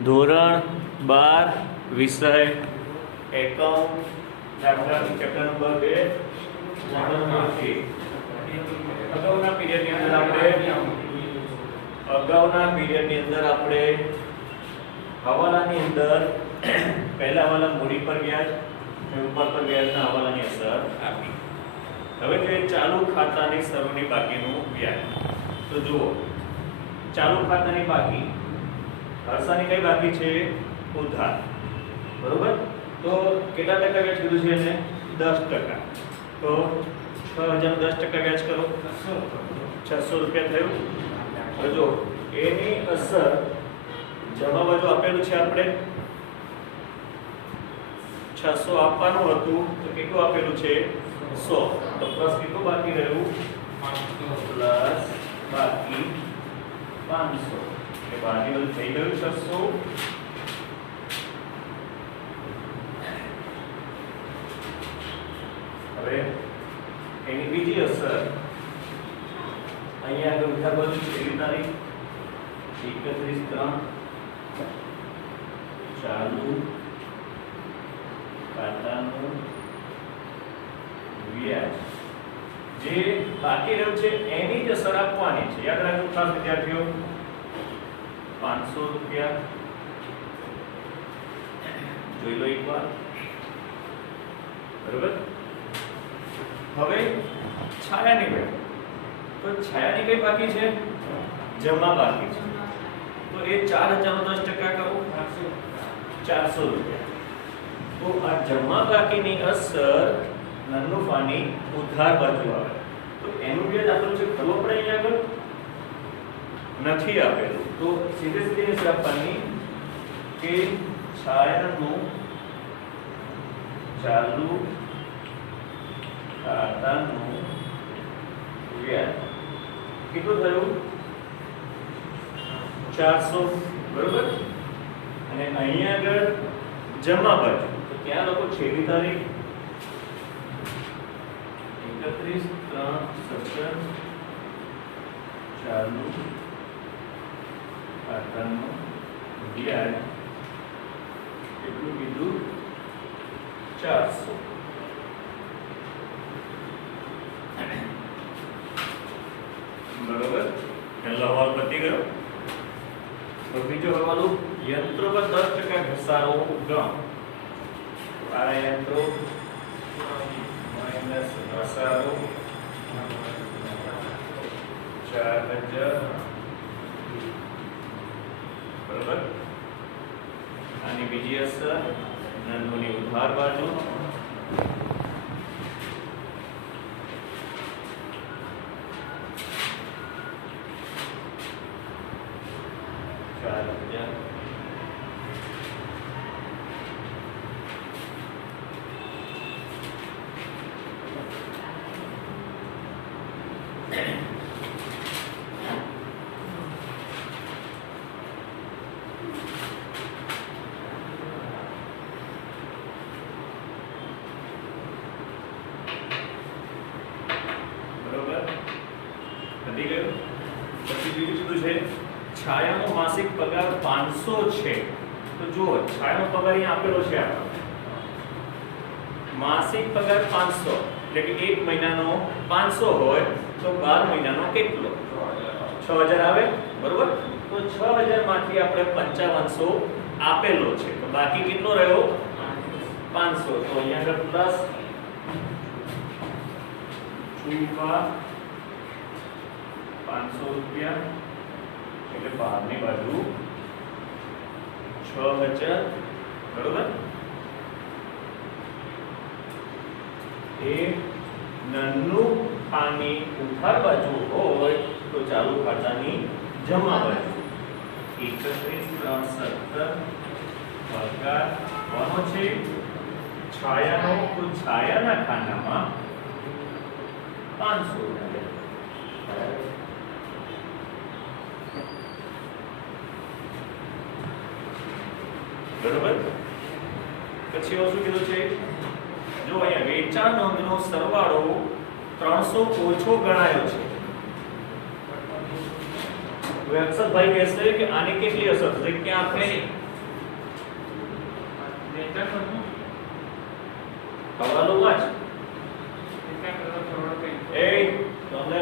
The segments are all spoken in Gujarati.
ધોરણ 12 વિષય એકાઉન્ટ ચેપ્ટર નંબર 2 મોડલમાંથી અગાઉના પીરિયડની અંદર આપણે હવાલાની અંદર પહેલા હવાલા મૂડી પર વ્યાજ અને ઉપર પર વ્યાજના હવાલાની અસર આપી. હવે જોઈએ ચાલુ ખાતાની સર્વની બાકીનું વ્યાજ. તો જુઓ ચાલુ ખાતાની બાકી હર્ષાની કઈ બાકી છે? ઉધાર. બરોબર. તો કેટલા ટકા વ્યાજ કીધું છે એને? 10%. તો 6000 10% વ્યાજ કરો 600 રૂપિયા થયું. હવે જો એની અસર જમા બાજુ આપેલું છે આપણે 600 આપવાનું હતું તો કેટલું આપેલું છે? 100. તો પ્લસ કેટલું બાકી રહ્યું? 500 પ્લસ બાકી 500 કે બાકી બધું થઈ ગયું 600. હવે એની બીજી અસર અહીંયા આગળ ઉધાર બાજુ છેલ્લી તારીખ 31/3 ચાલુ ખાતાનું વ્યાજ જે બાકી રહ્યું છે એની જ અસર આપવાની છે. યાદ રાખજો ખાસ વિદ્યાર્થીઓ. 500 રૂપિયા જોઈ લો એકવાર. બરોબર. હવે છાયાની વેળ. તો છાયાની કઈ બાકી છે? જમા બાકી છે. તો એ 4000 નો 10% કરો 400 રૂપિયા. તો આ જમા બાકીની અસર નફાની ઉધાર બાજુ આવે. તો એનું વ્યાજ આપેલું છે ખબર પડે અહીંયા આગળ નથી આપેલું. તો સીધે સીધી અસર આપવાની કે છાયાનું ચાલુ ખાતાનું વ્યાજ કેટલું થયું? 400. બરોબર. અને અહીંયા આગળ જમા બાજુ તો ત્યાં લોકો છેલ્લી તારીખ 31/3/17 ચાલુ ખાતાનું વ્યાજ કેટલું કીધું? 400. બરોબર. પહેલો હવાલ પતી ગયો. તો બીજો હવાલો યંત્રો પર 10% ઘસારો ગણ. આ યંત્રો માઈનસ ઘસારો 4000. બરોબર. આની બીજી અસર નંદોની ઉધાર બાજુ છાયાનો માસિક પગાર 500 છે. તો જુઓ છાયાનો પગાર અહીંયા આપેલો છે. માસિક પગાર 500 એટલે કે એક મહિનાનો 500 હોય તો 12 મહિનાનો કેટલો? 6000 આવે. બરોબર. તો 6000 માંથી આપણે 5500 આપેલો છે તો બાકી કેટલો રહ્યો? 500. તો અહીંયા આગળ પ્લસ ચૂકા 500 રૂપિયા એટલે બહારની બાજુ 6000. બરોબર. એ નન્નું ખાની ઉધાર બાજુ હોય તો ચાલુ ખાતાની જમા બાજુ 31/3/17 પગાર કોનો છે? છાયાનો. તો છાયાના ખાનામાં 500 રૂપિયા. બરોબર. પછી શું કીધું છે? જો અહીંયા વેચાણ નોંધનો સરવાળો 300 ઓછો ગણાયો છે. હવે અક્ષરભાઈ કહેશે કે આની કેટલી અસર થશે? ક્યાં આપણે હવાલો વાંચ એ તમને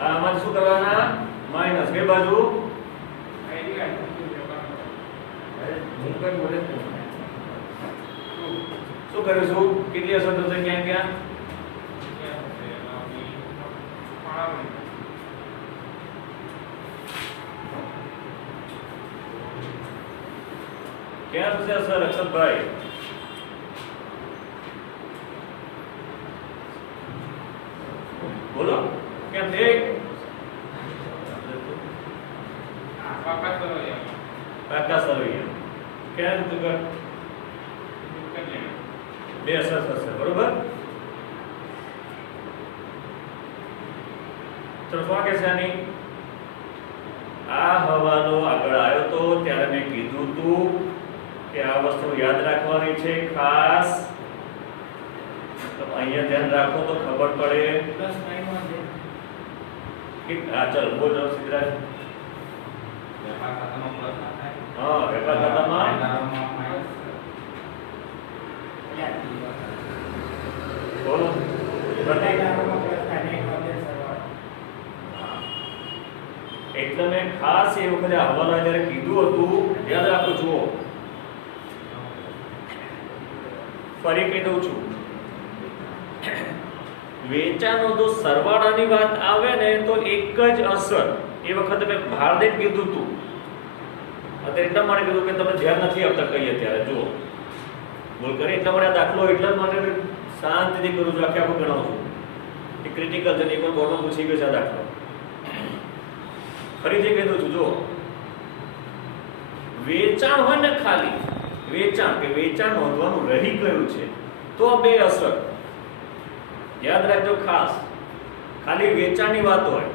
આમાં શું કરવાના માઈનસ બે બાજુ શું કરીશું કેટલી અસર થશે ક્યાં ક્યાં ક્યાં થશે અસર અક્ષતભાઈ બોલો કેમ છે પાકા સરવૈયા ક્યાં તું કર બે અસર થશે બરોબર ચલો શું કે છે આની આ હવાલો આગળ આવ્યો તો ત્યારે મેં કીધું તું કે આ વસ્તુ યાદ રાખવાની છે ખાસ તો અહીંયા ધ્યાન રાખો તો ખબર પડે પ્લસ માઈનસ છે કે આ ચલ બોલો સિદ્ધરાજ વેપાર ખાતામાં પ્લસ ના થાય હા વેપાર ખાતામાં માઈનસ બોલો પ્રતિક એટલે મેં ખાસ એ વખતે હવાલા જ્યારે કીધું હતું યાદ રાખો જુઓ ફરી કહી દઉં છું વેચાણનો જો સરવાળાની વાત આવે ને તો એક જ અસર એ વખતે મેં ભારદેટ કીધું હતું અત્યારે એટલા માટે કીધું કે તમે ધ્યાન નથી આપતા કહીએ ત્યારે જુઓ બોલ કરી એટલા માટે આ દાખલો એટલા માટે શાંતિથી કરું છું આખે આખું ગણાવું છું એ ક્રિટિકલ છે ને પણ બોર્ડમાં પૂછી ગયો છે આ દાખલો ફરીથી કહી દઉં છું જો વેચાણ હોય ને ખાલી વેચાણ કે વેચાણ નોંધવાનું રહી ગયું છે તો બે અસર યાદ રાખજો ખાસ ખાલી વેચાણની વાત હોય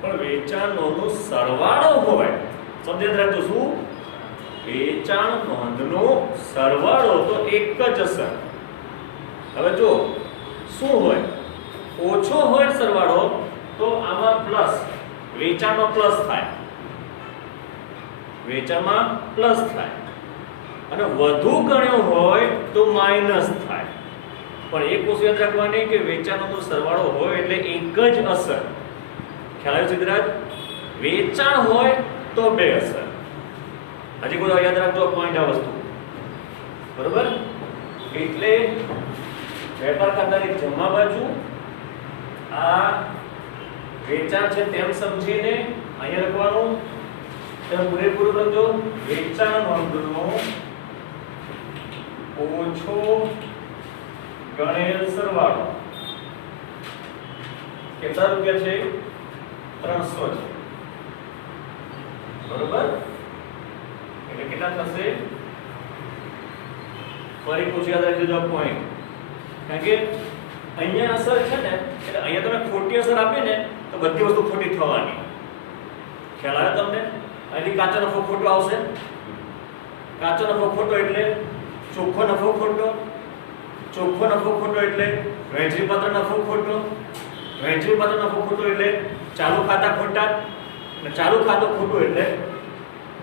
પણ વેચાણ નોંધનો સરવાળો હોય શબ્દ યાદ રાખજો શું વેચાણ નોંધનો સરવાળો તો એક જ અસર હવે જો શું હોય ઓછો હોય સરવાળો તો આમાં પ્લસ વેચાણમાં પ્લસ થાય વેચાણમાં પ્લસ થાય અને વધુ ગણ્યો હોય તો માઈનસ થાય પણ એક વસ્તુ યાદ રાખવાની કે વેચાણનો સરવાળો હોય એટલે એક જ અસર ખ્યાલ આવ્યો સિદ્ધરાજ વેચાણ હોય તો બે અસર હજી કોઈ યાદ રાખજો પોઈન્ટ આ વસ્તુ બરોબર એટલે વેપાર ખાતાની જમા બાજુ આ વેચાણ છે તેમ સમજીને અહીંયા લખવાનું તમે પૂરેપૂરું લખજો વેચાણ નોંધનો ઓછો ગણેલ સરવાળો કેટલા રૂપિયા છે 300 છે બરોબર એટલે કેટલા થશે ફરી પૂછી યાદ રાખજો પોઈન્ટ કારણ કે અહીંયા અસર છે ને એટલે અહીંયા તમે ખોટી અસર આપી ને તો બધી વસ્તુ ખોટી થવાની ખ્યાલ આવે તમને અહીંથી કાચો નફો ખોટો આવશે કાચો નફો ખોટો એટલે ચોખ્ખો નફો ખોટો ચોખ્ખો નફો ખોટો એટલે વહેંચણીપાત્ર નફો ખોટો વહેંચણીપાત્ર નફો ખોટો એટલે ચાલુ ખાતા ખોટા અને ચાલુ ખાતું ખોટું એટલે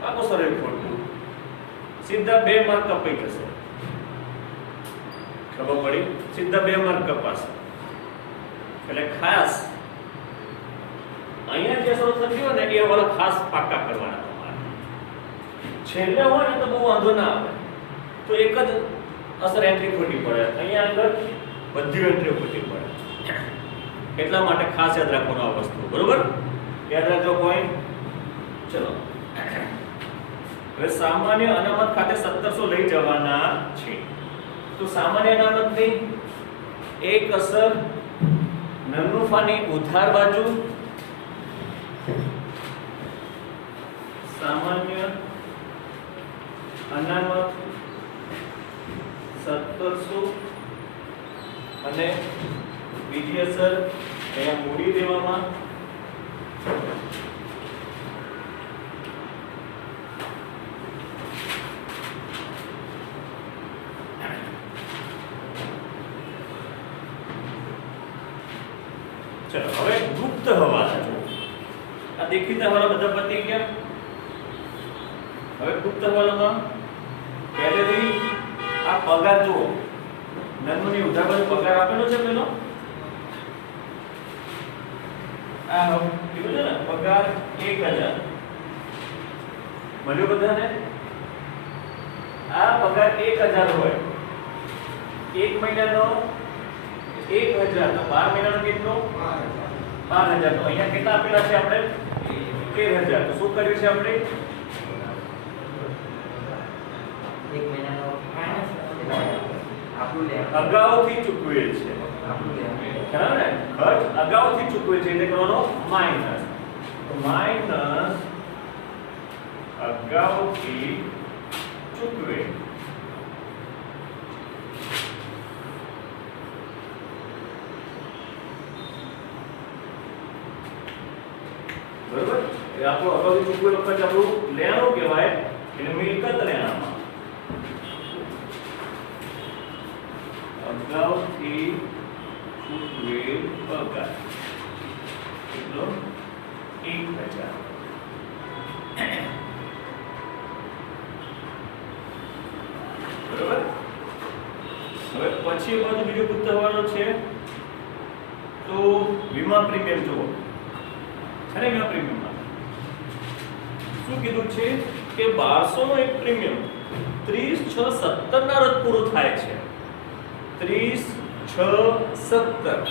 આખો સરળ ખોટું સીધા 2 માર્ક કપાઈ જશે ખબર પડી સીધા 2 માર્ક કપાશે એટલે ખાસ અહીંયા જે શરૂ થતી હોય ને એ વાળા ખાસ પાકા કરવાના તમારે છેલ્લે હોય ને તો બહુ વાંધો ના આવે તો એક જ અસર એન્ટ્રી ખોટી પડે અહીંયા આગળ બધી એન્ટ્રી ખોટી પડે એટલા માટે ખાસ યાદ રાખવાનું આ વસ્તુ બરોબર યાદ રાખજો પોઈન્ટ ચલો હવે સામાન્ય અનામત ખાતે 1700 લઈ જવાના છે તો સામાન્ય અનામતની એક અસર નફાની ઉધાર બાજુ સામાન્ય અનામત 1700 અને બીજી અસર અહીંયા મૂડી દેવામાં ચલો હવે ગુપ્ત હવાલા જો આ દેખીતા હવાલા બધા પતી ગયા હવે ગુપ્ત હવાલામાં પહેલેથી આ પગાર જુઓ, નંદુની ઉધાર બાજુ પગાર આપેલો છે પેલો, આ કીધું છે ને પગાર 1000 મળ્યો બધાને. આ પગાર 1000 હોય, એક મહિનાનો 1000 તો 12 મહિનાનો કેટલો 12000. તો અહીંયા કેટલા આપેલા છે આપણે 13000. તો શું કર્યું છે આપણે એક મહિનાનો આપણું લે અગાઉથી ચૂકવેલ છે. ખરા ને? ખર્ચ અગાઉથી ચૂકવેલ છે એટલે કરવાનો માઈનસ. તો માઈનસ અગાઉથી ચૂકવેલ. બરોબર? એ આપણો અગાઉથી ચૂકવેલ ખર્ચ આપણું લેણું કહેવાય, એટલે મિલકત લેણામાં અગાઉથી ચૂકવેલ પગાર કેટલો 1000. બરોબર? હવે પછી બાજુ બીજો ગુપ્ત હવાલો છે તો વીમા પ્રીમિયમ જુઓ. છે ને વીમા પ્રીમિયમમાં શું કીધું છે કે 1200 નો એક પ્રીમિયમ 30/6/17 ના રોજ પૂરું થાય છે. 30/6/17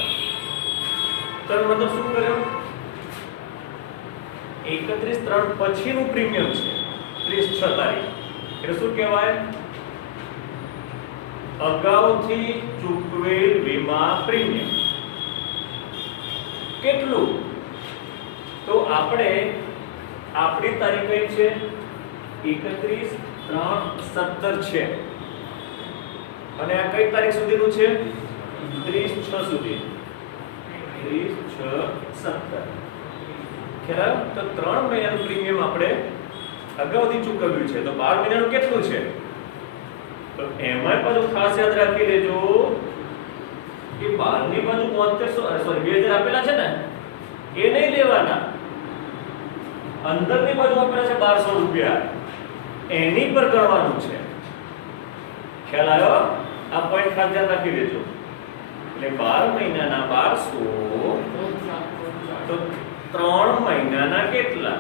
તો મતલબ શું કર્યો 31/3 પછીનું પ્રીમિયમ છે 30/6 તારીખ. એટલે શું કહેવાય અગાઉથી ચૂકવેલ વીમા પ્રીમિયમ. કેટલું? તો આપણે આપણી તારીખ કઈ છે 31/3/17 છે અને આ કઈ તારીખ સુધીનું છે 30/6 સુધી. 30/6/17 ખ્યાલ. તો 3 મહિનાનું પ્રીમિયમ આપણે અગાઉથી ચૂકવ્યું છે. તો 12 મહિનાનું કેટલું છે? તો એમાં પાછું ખાસ યાદ રાખી લેજો કે 12 ની બાજુ 2000 આપેલા છે ને એ નહીં લેવાના. અંદરની બાજુ આપેલા છે 1200 રૂપિયા, એની પર ગણવાનું છે. ખ્યાલ આવ્યો? આ પોઈન્ટ ખાસ ધ્યાન રાખી લેજો. એટલે 12 મહિનાના 1200 તો 3 મહિનાના કેટલા?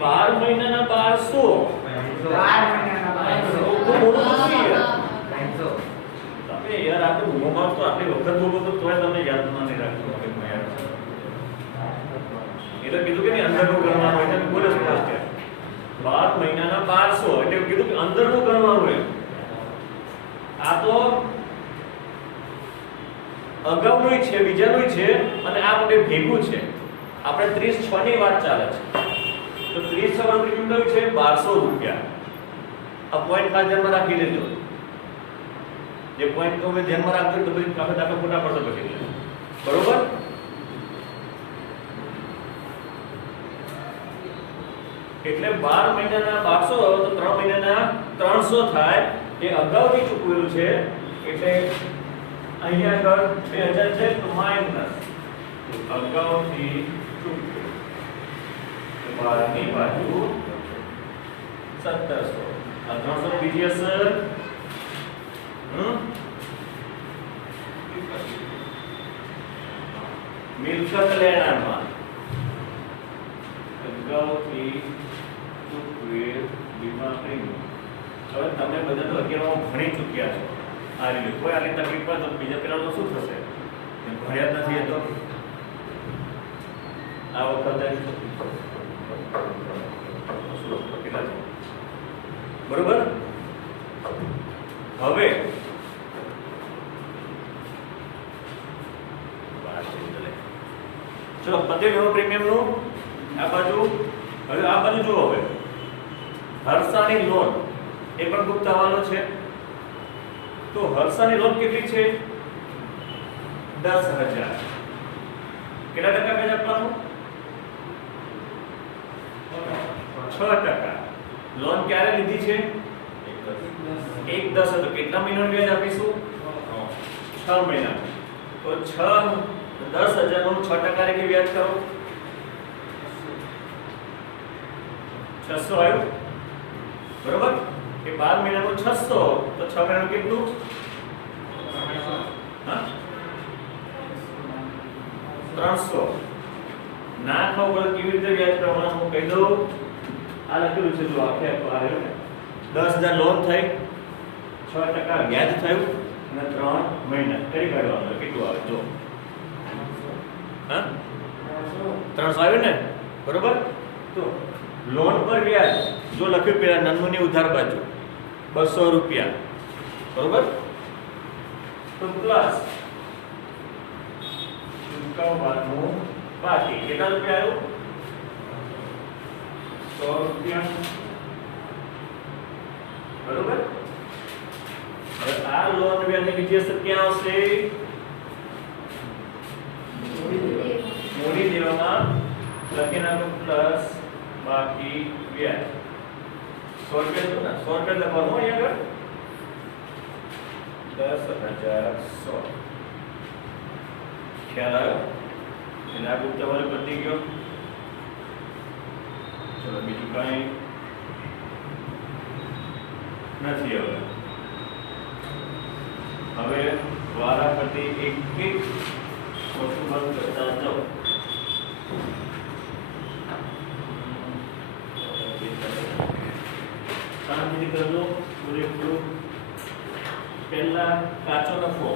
12 મહિનાના 1200. તમે યાર આ તો ભૂગોળ તો આટલી વખત બોલો તો તોય તમને યાદ નહીં રાખતો. એટલે કીધું કે અંદરનું ગણવાનું એટલે બોલે સ્પષ્ટ છે 12 મહિનાના 1200 એટલે કીધું કે અંદરનું ગણવાનું હોય. આ તો અગાઉનું છે, બીજાનું છે અને આ બધે ભેગું છે. આપણે 30/6 ની વાત ચાલે છે. તો 30/6 નું પ્રીમિયમ કયું છે 1200 રૂપિયા. આ પોઈન્ટ ખાસ ધ્યાનમાં રાખી લેજો. જે પોઈન્ટ કહું મેં ધ્યાનમાં રાખજો તો પછી કાફે દાખલા ખોટા પડશે પછી. બરોબર? એટલે 12 મહિનાના 1200 તો 3 મહિનાના 300 થાય. એ અગાઉથી ચૂકવેલું છે એટલે અહીંયા આગળ 2000 છે તો માઈનસ અગાઉથી ચૂકવેલું 12 ની બાજુ 1700. આ 300 ની બીજી અસર મિલકત લેણામાં અગાઉથી ચૂકવેલ વીમા પ્રીમિયમ. હવે તમે બધા તો 11 ભણી ચૂક્યા છો. આ રીતે કોઈ આટલી તકલીફ પડે તો બીજા પેલા શું થશે? ભણ્યા જ નથી તો આ વખતે કેટલા છે? બરોબર? હવે ચલો પતે વીમા પ્રીમિયમ નું આ બાજુ. હવે આ બાજુ જુઓ. હવે હર્ષાની લોન એ પણ ગુપ્ત હવાલો છે. તો હર્ષાની લોન કેટલી છે 10000. કેટલા ટકા વ્યાજ આપવાનું 6%. લોન ક્યારે લીધી છે 1 10 હતો કેટલા મહિનાનું વ્યાજ આપીશું 6 મહિના તો 10,000 નું 6% કે વ્યાજ કરો 600 આવ્યું બરોબર કે 12 મહિનાનું 600 તો 6 મહિનાનું કેટલું હા 300 ના ખબર કેવી રીતે વ્યાજ કરવાનું હું કહી દઉં આ લખેલું છે જો આખે આવ્યું ને 10,000 લોન થઈ 6% વ્યાજ થયું અને 3 મહિના કરી કાઢવાનું કેટલું આવે જો હા 300 આવ્યું ને બરોબર તો લોન પર વ્યાજ જો લખ્યું પેલા નન્નુની ઉધાર બાજુ 200 રૂપિયા બરોબર તો પ્લસ ચૂકવવાનું બાકી કેટલા રૂપિયા આવ્યું 100 રૂપિયા બરોબર હવે આ લોન વ્યાજની બીજી અસર ક્યાં આવશે મૂડી દેવામાં લખી નાખો પ્લસ બાકી વ્યાજ 100 રૂપિયા તો ના 100 રૂપિયા લખવાનું અહીંયા આગળ 10,100 ખ્યાલ આવ્યો એટલે આ ગુપ્ત વાળો પતી ગયો ચલો બીજું કઈ નથી હવે વારા પ્રતિ એક એક વસ્તુ બંધ કરતા જાઓ શાંતિથી કરજો પૂરેપૂરું પહેલા કાચો નફો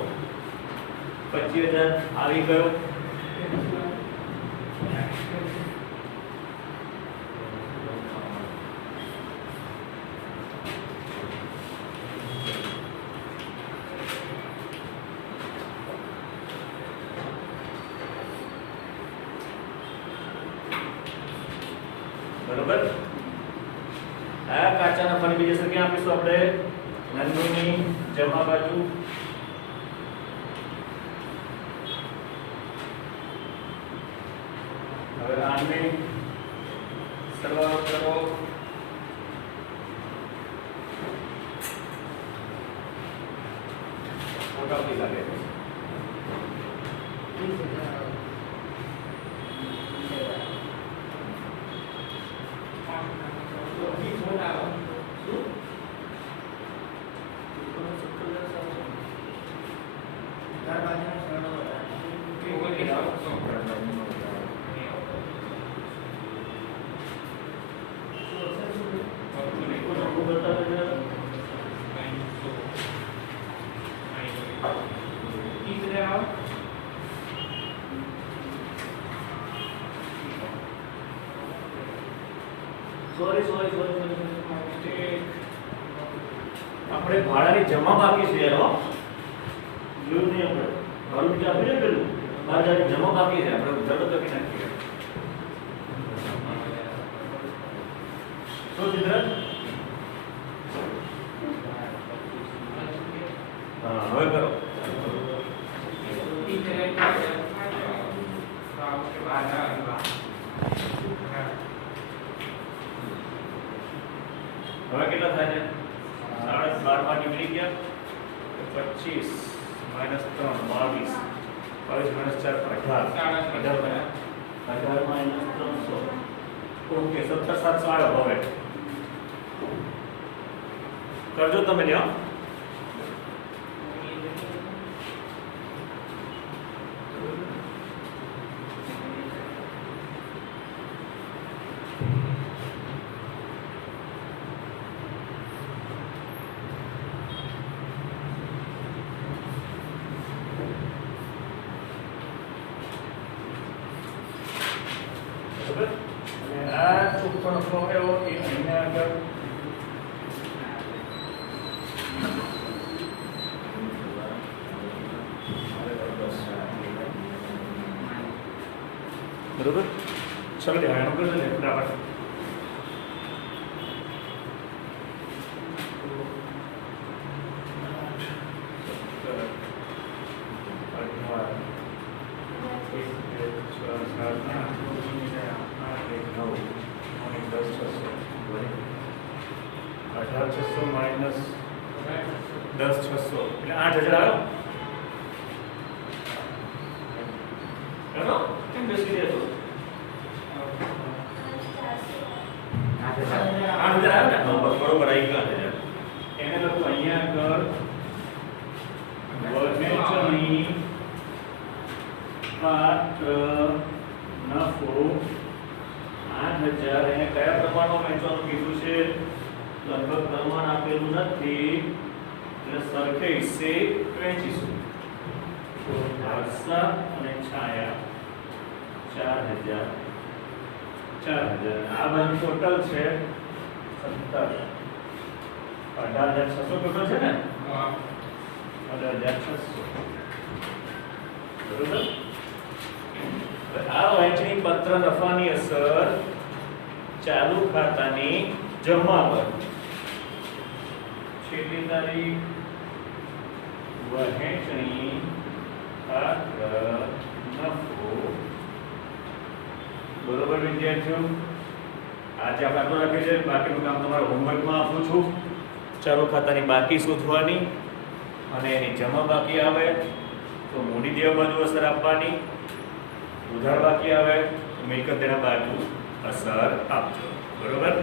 25,000 આવી ગયો બરોબર આ કાચા નફાની બીજી અસર ક્યાં આપીશું આપણે નન્નુની જમા બાજુ હવે આને સરવાળો કરો મોટા પૈસા લાગે સોરી આપણે ભાડાની જમા બાકી છે યાર જોયું નહીં આપણે ભાડું બીજું આપી ને પેલું 12,000 જમા બાકી છે આપણે ઉધાર તો લખી નાખીએ શું ચિત્રન હા હવે કરો હવે કેટલા થાય છે 12 માં નીકળી ગયા 25 -3 22 22 -4 18 300 ઓકે 17,700 આવ્યો હવે કરજો તમે લ્યો બરોબર ચલો ધ્યાન કરજો ને બરાબર $18,600 માઇનસ 10,600 એટલે 8,000 આવ્યો. બરાબર? કેમ બેસી રહ્યા છો? 8,000 આવ્યો ને? નંબર બરોબર આવી ગયો 8,000. એને લખું અહીંયા આગળ વહેંચણી પાત્ર નફો 8,000. એને કયા પ્રમાણમાં વહેંચવાનું કીધું છે? લગભગ પ્રમાણ આપેલું નથી એટલે સરખે હિસ્સે વહેંચીશું. તો ભાગસા અને છાયા 4,000 4,000. આ બાજુ ટોટલ છે 18,600 ટોટલ છે ને? 18,600. બરોબર. આ વહેંચણી પત્ર નફાની અસર ચાલુ ખાતાની જમા પર છેલ્લી તારીખ વહેંચણી પાત્ર નફો. બરોબર વિદ્યાર્થીઓ, આજે આપણે આટલું રાખ્યું છે. બાકીનું કામ તમારા હોમવર્કમાં આપું છું. ચાલુ ખાતાની બાકી શોધવાની અને એની જમા બાકી આવે તો મૂડી દેવા બાજુ અસર આપવાની, ઉધાર બાકી આવે તો મિલકત દેના બાજુ અસર આપજો. બરોબર.